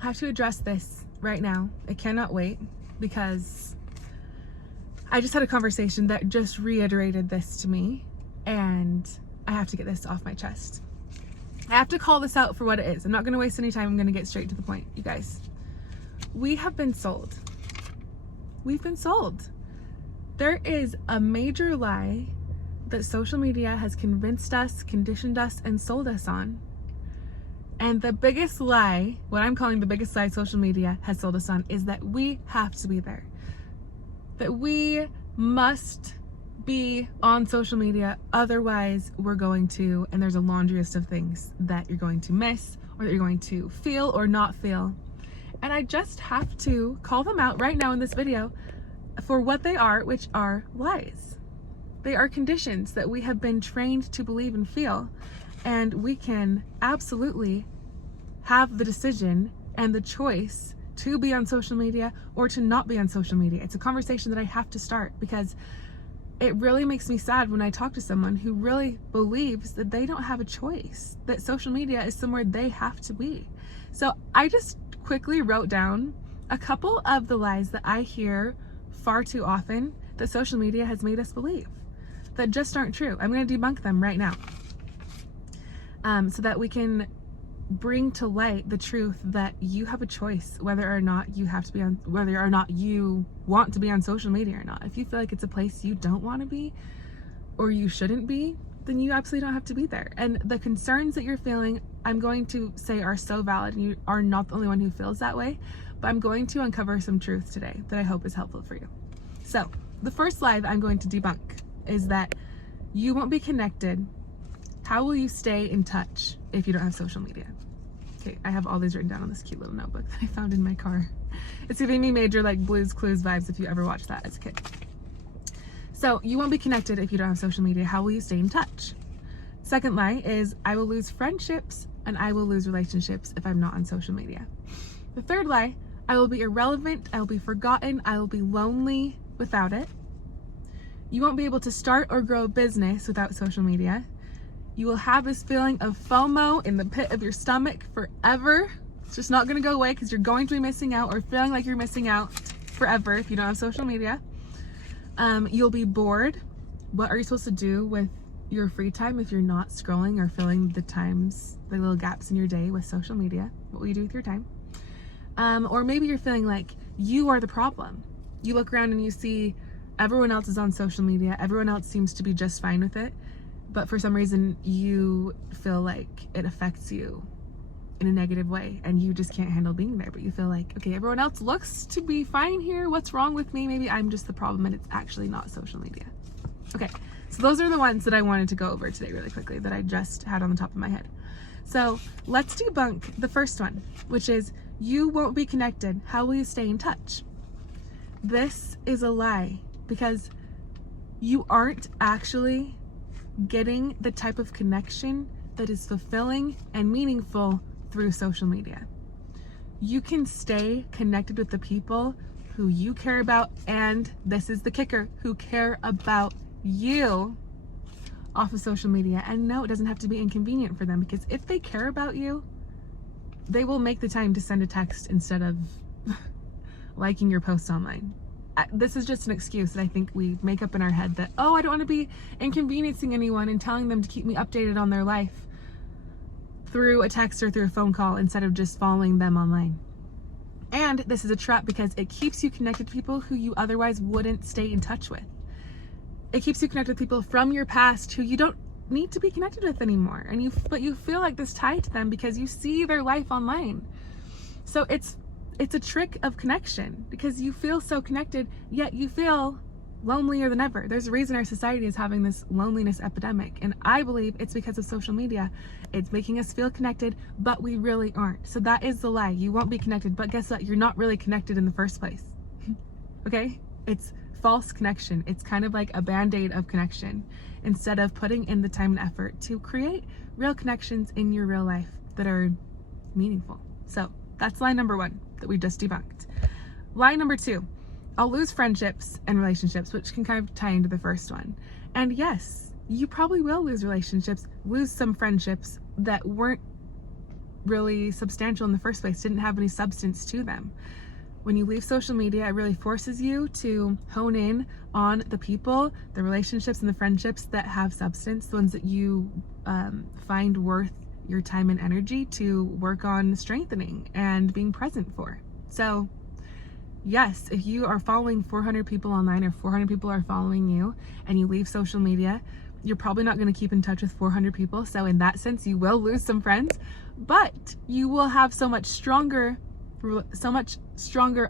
I have to address this right now. I cannot wait, because I just had a conversation that just reiterated this to me, and I have to get this off my chest. I have to call this out for what it is. I'm not going to waste any time. I'm going to get straight to the point, you guys. We have been sold. We've been sold. There is a major lie that social media has convinced us, conditioned us, and sold us on. And the biggest lie, what I'm calling the biggest lie social media has sold us on, is that we have to be there. That we must be on social media, otherwise we're going to, and there's a laundry list of things that you're going to miss, or that you're going to feel or not feel. And I just have to call them out right now in this video for what they are, which are lies. They are conditions that we have been trained to believe and feel, and we can absolutely have the decision and the choice to be on social media or to not be on social media. It's a conversation that I have to start, because it really makes me sad when I talk to someone who really believes that they don't have a choice, that social media is somewhere they have to be. So I just quickly wrote down a couple of the lies that I hear far too often that social media has made us believe that just aren't true. I'm going to debunk them right now, so that we can bring to light the truth that you have a choice whether or not you have to be on, whether or not you want to be on social media or not. If you feel like it's a place you don't want to be or you shouldn't be, then you absolutely don't have to be there. And the concerns that you're feeling, I'm going to say, are so valid, and you are not the only one who feels that way. But I'm going to uncover some truth today that I hope is helpful for you. So the first lie that I'm going to debunk is that you won't be connected. How will you stay in touch if you don't have social media? Okay, I have all these written down on this cute little notebook that I found in my car. It's giving me major like Blue's Clues vibes if you ever watched that as a kid. So you won't be connected if you don't have social media. How will you stay in touch? Second lie is I will lose friendships and I will lose relationships if I'm not on social media. The third lie, I will be irrelevant, I will be forgotten, I will be lonely without it. You won't be able to start or grow a business without social media. You will have this feeling of FOMO in the pit of your stomach forever. It's just not going to go away, because you're going to be missing out, or feeling like you're missing out forever if you don't have social media. You'll be bored. What are you supposed to do with your free time if you're not scrolling or filling the times, the little gaps in your day with social media? What will you do with your time? Or maybe you're feeling like you are the problem. You look around and you see everyone else is on social media. Everyone else seems to be just fine with it. But for some reason you feel like it affects you in a negative way, and you just can't handle being there. But you feel like, okay, everyone else looks to be fine here. What's wrong with me? Maybe I'm just the problem and it's actually not social media. Okay, so those are the ones that I wanted to go over today really quickly that I just had on the top of my head. So let's debunk the first one, which is you won't be connected. How will you stay in touch? This is a lie, because you aren't actually getting the type of connection that is fulfilling and meaningful through social media. You can stay connected with the people who you care about, and this is the kicker, who care about you, off of social media. And no, it doesn't have to be inconvenient for them, because if they care about you, they will make the time to send a text instead of liking your post online. This is just an excuse that I think we make up in our head that, oh, I don't want to be inconveniencing anyone and telling them to keep me updated on their life through a text or through a phone call instead of just following them online. And this is a trap, because it keeps you connected to people who you otherwise wouldn't stay in touch with. It keeps you connected with people from your past who you don't need to be connected with anymore, but you feel like this tie to them because you see their life online. So it's a trick of connection, because you feel so connected, yet you feel lonelier than ever. There's a reason our society is having this loneliness epidemic, and I believe it's because of social media. It's making us feel connected, but we really aren't. So that is the lie. You won't be connected, but guess what? You're not really connected in the first place. Okay? It's false connection. It's kind of like a band-aid of connection, instead of putting in the time and effort to create real connections in your real life that are meaningful. So that's lie number one that we just debunked. Lie number two, I'll lose friendships and relationships, which can kind of tie into the first one. And yes, you probably will lose relationships, lose some friendships that weren't really substantial in the first place, didn't have any substance to them. When you leave social media, it really forces you to hone in on the people, the relationships, and the friendships that have substance, the ones that you find worth your time and energy to work on strengthening and being present for. So yes, if you are following 400 people online, or 400 people are following you, and you leave social media, you're probably not going to keep in touch with 400 people. So in that sense, you will lose some friends, but you will have so much stronger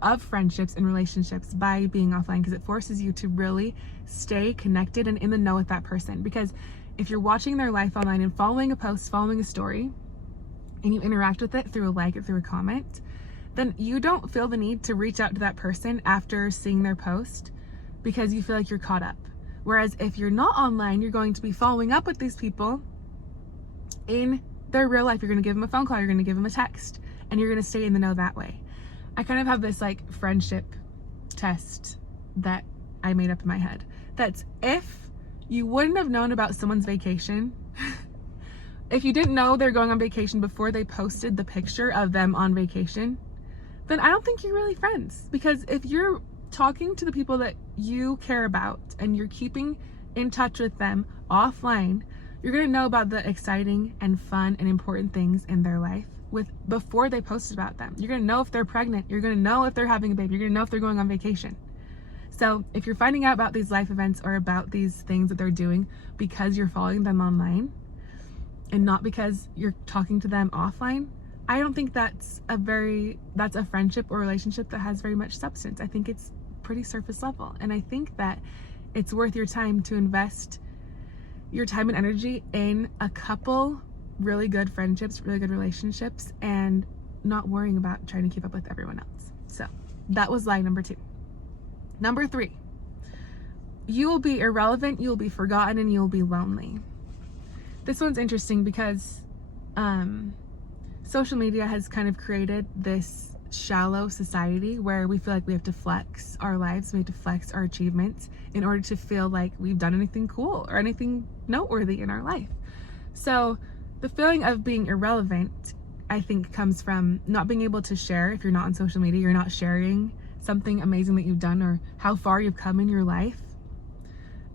of friendships and relationships by being offline, because it forces you to really stay connected and in the know with that person. Because if you're watching their life online and following a post, following a story, and you interact with it through a like or through a comment, then you don't feel the need to reach out to that person after seeing their post, because you feel like you're caught up. Whereas if you're not online, you're going to be following up with these people in their real life. You're going to give them a phone call, you're going to give them a text, and you're going to stay in the know that way. I kind of have this like friendship test that I made up in my head. That's if you wouldn't have known about someone's vacation, if you didn't know they're going on vacation before they posted the picture of them on vacation, then I don't think you're really friends. Because if you're talking to the people that you care about and you're keeping in touch with them offline, you're going to know about the exciting and fun and important things in their life before they posted about them. You're going to know if they're pregnant. You're going to know if they're having a baby. You're going to know if they're going on vacation. So if you're finding out about these life events or about these things that they're doing because you're following them online and not because you're talking to them offline, I don't think that's a friendship or relationship that has very much substance. I think it's pretty surface level. And I think that it's worth your time to invest your time and energy in a couple really good friendships, really good relationships, and not worrying about trying to keep up with everyone else. So that was lie number 2. Number 3, you will be irrelevant, you will be forgotten, and you will be lonely. This one's interesting because social media has kind of created this shallow society where we feel like we have to flex our lives, we have to flex our achievements in order to feel like we've done anything cool or anything noteworthy in our life. So the feeling of being irrelevant, I think, comes from not being able to share. If you're not on social media, you're not sharing something amazing that you've done or how far you've come in your life,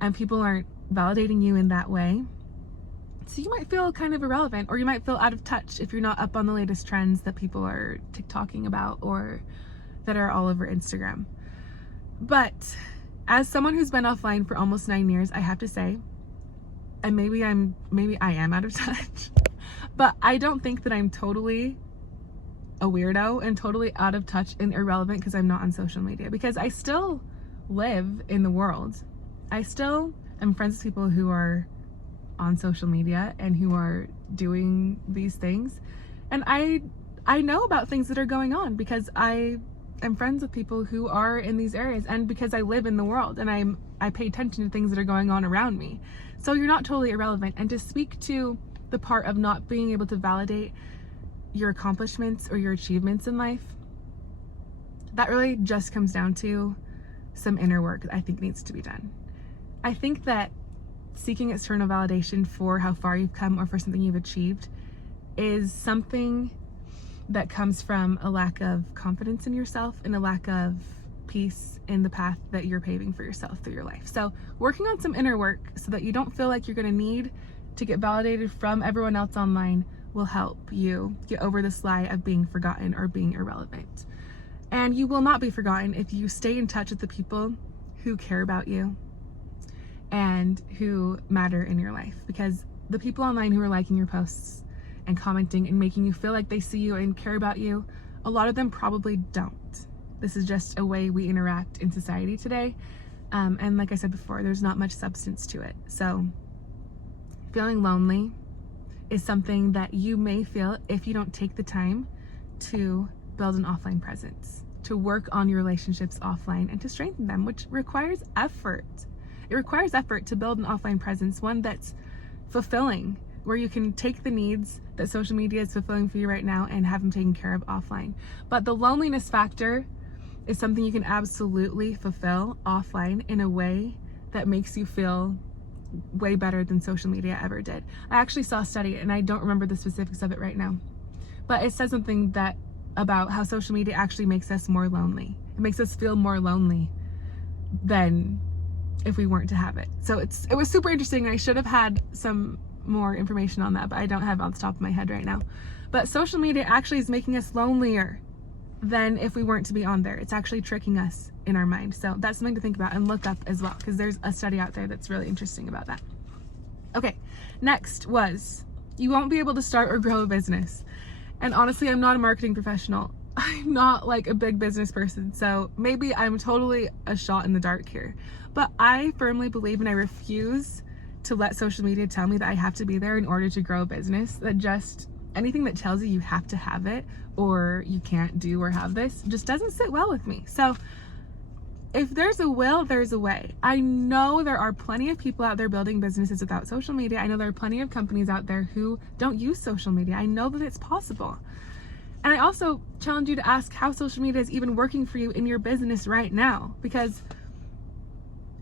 and people aren't validating you in that way. So you might feel kind of irrelevant, or you might feel out of touch if you're not up on the latest trends that people are TikToking about or that are all over Instagram. But as someone who's been offline for almost 9 years, I have to say, and maybe I am out of touch, but I don't think that I'm totally a weirdo and totally out of touch and irrelevant because I'm not on social media, because I still live in the world. I still am friends with people who are on social media and who are doing these things, and I know about things that are going on because I am friends with people who are in these areas, and because I live in the world and I pay attention to things that are going on around me. So you're not totally irrelevant. And to speak to the part of not being able to validate your accomplishments or your achievements in life, that really just comes down to some inner work that I think needs to be done. I think that seeking external validation for how far you've come or for something you've achieved is something that comes from a lack of confidence in yourself and a lack of peace in the path that you're paving for yourself through your life. So working on some inner work so that you don't feel like you're going to need to get validated from everyone else online will help you get over this lie of being forgotten or being irrelevant. And you will not be forgotten if you stay in touch with the people who care about you and who matter in your life, because the people online who are liking your posts and commenting and making you feel like they see you and care about you, a lot of them probably don't. This is just a way we interact in society today. And like I said before, there's not much substance to it. So feeling lonely is something that you may feel if you don't take the time to build an offline presence, to work on your relationships offline and to strengthen them, which requires effort. It requires effort to build an offline presence, one that's fulfilling, where you can take the needs that social media is fulfilling for you right now and have them taken care of offline. But the loneliness factor is something you can absolutely fulfill offline in a way that makes you feel way better than social media ever did. I actually saw a study, and I don't remember the specifics of it right now, but it says something that about how social media actually makes us more lonely. It makes us feel more lonely than if we weren't to have it. So it was super interesting. I should have had some more information on that, but I don't have it on the top of my head right now. But social media actually is making us lonelier than if we weren't to be on there. It's actually tricking us in our mind. So that's something to think about and look up as well, because there's a study out there that's really interesting about that. Okay, next was, you won't be able to start or grow a business. And honestly, I'm not a marketing professional. I'm not like a big business person, so maybe I'm totally a shot in the dark here. But I firmly believe, and I refuse to let social media tell me that I have to be there in order to grow a business. That just anything that tells you you have to have it or you can't do or have this just doesn't sit well with me. So if there's a will, there's a way. I know there are plenty of people out there building businesses without social media. I know there are plenty of companies out there who don't use social media. I know that it's possible. And I also challenge you to ask how social media is even working for you in your business right now, because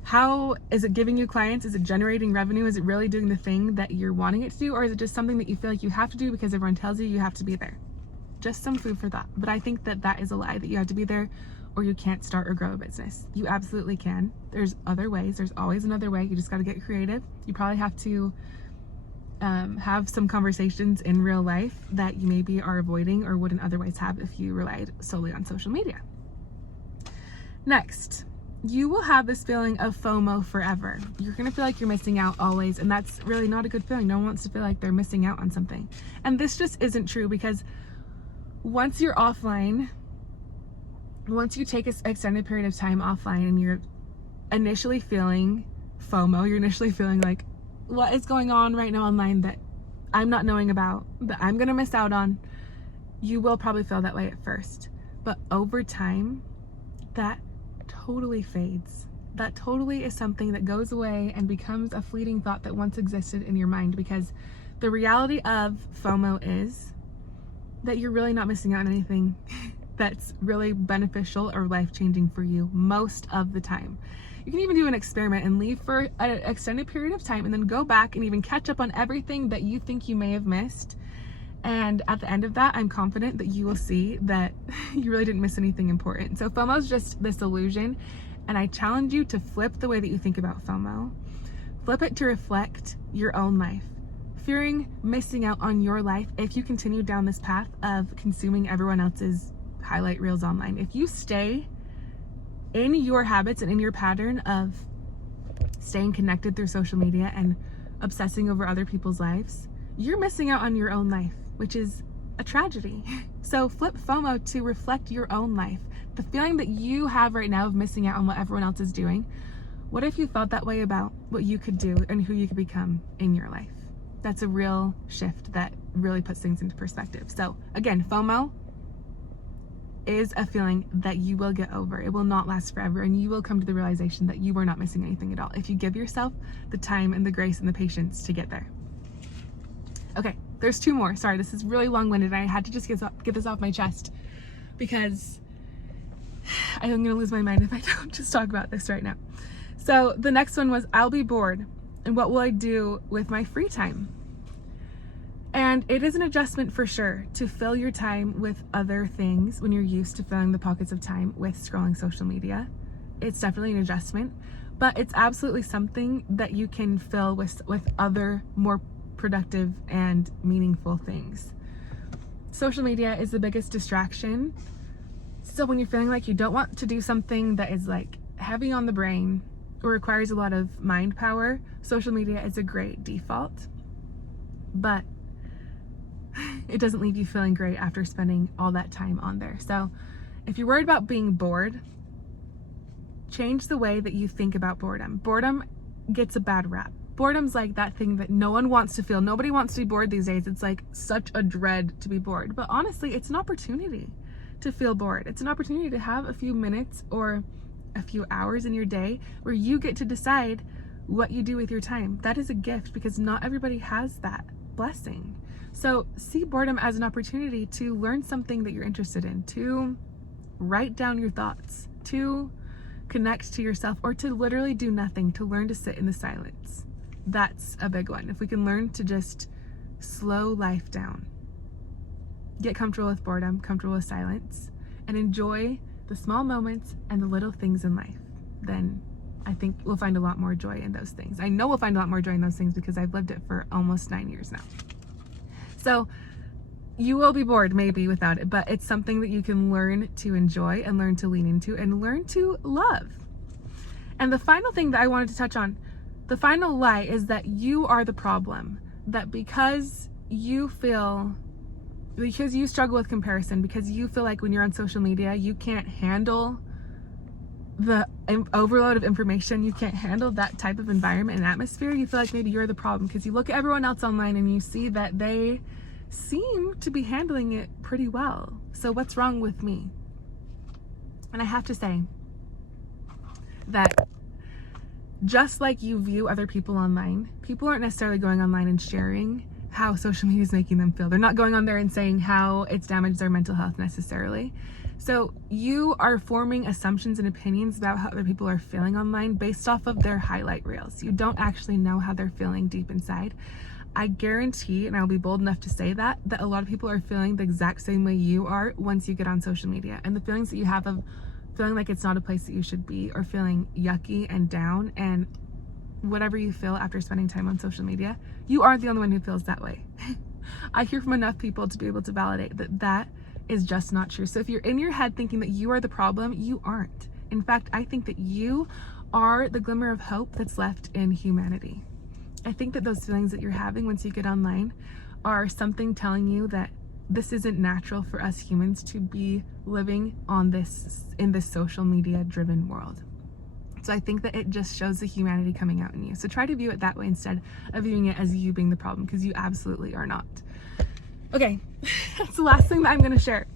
how is it giving you clients? Is it generating revenue? Is it really doing the thing that you're wanting it to do? Or is it just something that you feel like you have to do because everyone tells you you have to be there? Just some food for thought. But I think that that is a lie, that you have to be there or you can't start or grow a business. You absolutely can. There's other ways. There's always another way. You just got to get creative. You probably have to have some conversations in real life that you maybe are avoiding or wouldn't otherwise have if you relied solely on social media. Next, you will have this feeling of FOMO forever. You're going to feel like you're missing out always, and that's really not a good feeling. No one wants to feel like they're missing out on something. And this just isn't true, because once you're offline, once you take an extended period of time offline and you're initially feeling FOMO, you're initially feeling like, what is going on right now online that I'm not knowing about, that I'm going to miss out on, you will probably feel that way at first. But over time, that totally fades. That totally is something that goes away and becomes a fleeting thought that once existed in your mind, because the reality of FOMO is that you're really not missing out on anything that's really beneficial or life-changing for you most of the time. You can even do an experiment and leave for an extended period of time and then go back and even catch up on everything that you think you may have missed. And at the end of that, I'm confident that you will see that you really didn't miss anything important. So FOMO is just this illusion, and I challenge you to flip the way that you think about FOMO. Flip it to reflect your own life. Fearing missing out on your life if you continue down this path of consuming everyone else's highlight reels online. If you stay in your habits and in your pattern of staying connected through social media and obsessing over other people's lives, you're missing out on your own life, which is a tragedy. So flip FOMO to reflect your own life. The feeling that you have right now of missing out on what everyone else is doing, what if you felt that way about what you could do and who you could become in your life? That's a real shift that really puts things into perspective. So again, FOMO is a feeling that you will get over. It will not last forever, and you will come to the realization that you are not missing anything at all if you give yourself the time and the grace and the patience to get there. Okay, there's two more. Sorry, this is really long-winded. I had to just get this off my chest because I'm gonna lose my mind if I don't just talk about this right now. So the next one was, I'll be bored, and what will I do with my free time? And it is an adjustment for sure to fill your time with other things when you're used to filling the pockets of time with scrolling social media. It's definitely an adjustment, but it's absolutely something that you can fill with other more productive and meaningful things. Social media is the biggest distraction. So when you're feeling like you don't want to do something that is like heavy on the brain or requires a lot of mind power, social media is a great default. But it doesn't leave you feeling great after spending all that time on there. So if you're worried about being bored, change the way that you think about boredom. Boredom gets a bad rap. Boredom's like that thing that no one wants to feel. Nobody wants to be bored these days. It's like such a dread to be bored. But honestly, it's an opportunity to feel bored. It's an opportunity to have a few minutes or a few hours in your day where you get to decide what you do with your time. That is a gift, because not everybody has that blessing. So see boredom as an opportunity to learn something that you're interested in, to write down your thoughts, to connect to yourself, or to literally do nothing, to learn to sit in the silence. That's a big one. If we can learn to just slow life down, get comfortable with boredom, comfortable with silence, and enjoy the small moments and the little things in life, then I think we'll find a lot more joy in those things. I know we'll find a lot more joy in those things because I've lived it for almost 9 years now. So you will be bored maybe without it, but it's something that you can learn to enjoy and learn to lean into and learn to love. And the final thing that I wanted to touch on, the final lie, is that you are the problem. That because you struggle with comparison, because you feel like when you're on social media, you can't handle the overload of information, you can't handle that type of environment and atmosphere, you feel like maybe you're the problem because you look at everyone else online and you see that they seem to be handling it pretty well. So what's wrong with me? And I have to say that just like you view other people online, people aren't necessarily going online and sharing how social media is making them feel. They're not going on there and saying how it's damaged their mental health necessarily. So you are forming assumptions and opinions about how other people are feeling online based off of their highlight reels. You don't actually know how they're feeling deep inside. I guarantee, and I'll be bold enough to say that a lot of people are feeling the exact same way you are once you get on social media. And the feelings that you have of feeling like it's not a place that you should be, or feeling yucky and down, and whatever you feel after spending time on social media, you aren't the only one who feels that way. I hear from enough people to be able to validate that is just not true. So if you're in your head thinking that you are the problem, you aren't. In fact, I think that you are the glimmer of hope that's left in humanity. I think that those feelings that you're having once you get online are something telling you that this isn't natural for us humans to be living in this social media driven world. So I think that it just shows the humanity coming out in you. So try to view it that way instead of viewing it as you being the problem, because you absolutely are not. Okay, that's the last thing that I'm going to share.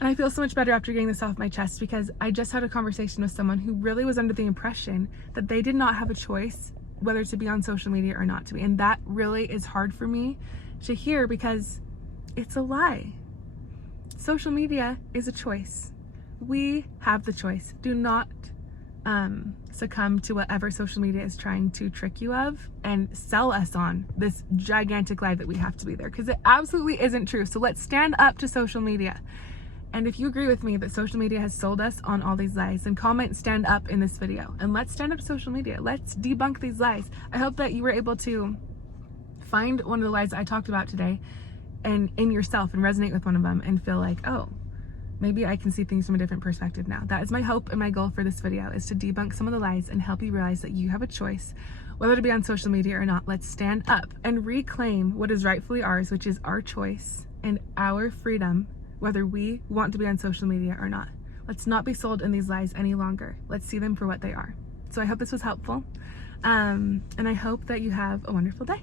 And I feel so much better after getting this off my chest, because I just had a conversation with someone who really was under the impression that they did not have a choice whether to be on social media or not to be. And that really is hard for me to hear, because it's a lie. Social media is a choice. We have the choice. Do not succumb to whatever social media is trying to trick you of and sell us on this gigantic lie that we have to be there, because it absolutely isn't true. So let's stand up to social media. And if you agree with me that social media has sold us on all these lies, then comment stand up in this video, and let's stand up to social media. Let's debunk these lies. I hope that you were able to find one of the lies that I talked about today and in yourself and resonate with one of them and feel like, oh, maybe I can see things from a different perspective now. That is my hope and my goal for this video, is to debunk some of the lies and help you realize that you have a choice whether to be on social media or not. Let's stand up and reclaim what is rightfully ours, which is our choice and our freedom, whether we want to be on social media or not. Let's not be sold in these lies any longer. Let's see them for what they are. So I hope this was helpful. And I hope that you have a wonderful day.